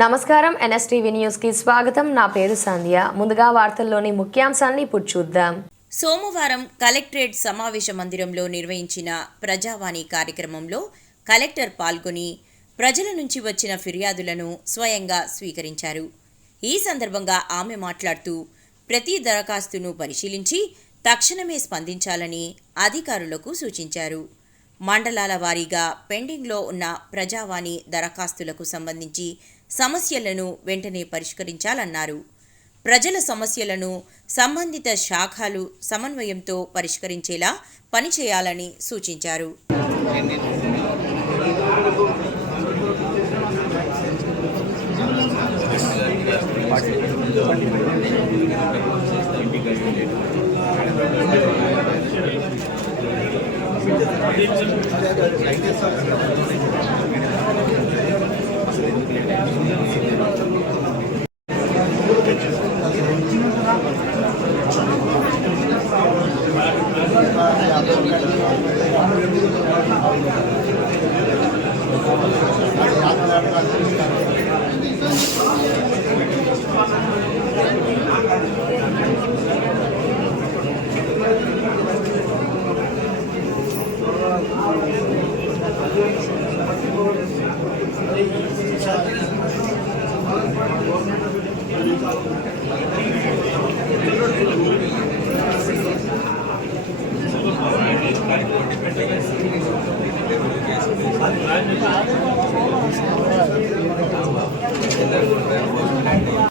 నమస్కారం NSTV news కి స్వాగతం. నా పేరు సంధ్య. ముందుగా వార్తల్లోని ముఖ్యాంశాలను ఇప్పుడు చూద్దాం. సోమవారం కలెక్టరేట్ సమావేశ మందిరంలో నిర్వహించిన ప్రజావాణి కార్యక్రమంలో కలెక్టర్ పాల్గొని ప్రజల నుంచి వచ్చిన ఫిర్యాదులను స్వయంగా స్వీకరించారు. ఈ సందర్భంగా ఆమె మాట్లాడుతూ ప్రతి దరఖాస్తును పరిశీలించి తక్షణమే స్పందించాలని అధికారులకు సూచించారు. మండలాల వారీగా పెండింగ్లో ఉన్న ప్రజావాణి దరఖాస్తులకు సంబంధించి సమస్యలను వెంటనే పరిష్కరించాలన్నారు. ప్రజల సమస్యలను సంబంధిత శాఖలు సమన్వయంతో పరిష్కరించేలా పనిచేయాలని సూచించారు.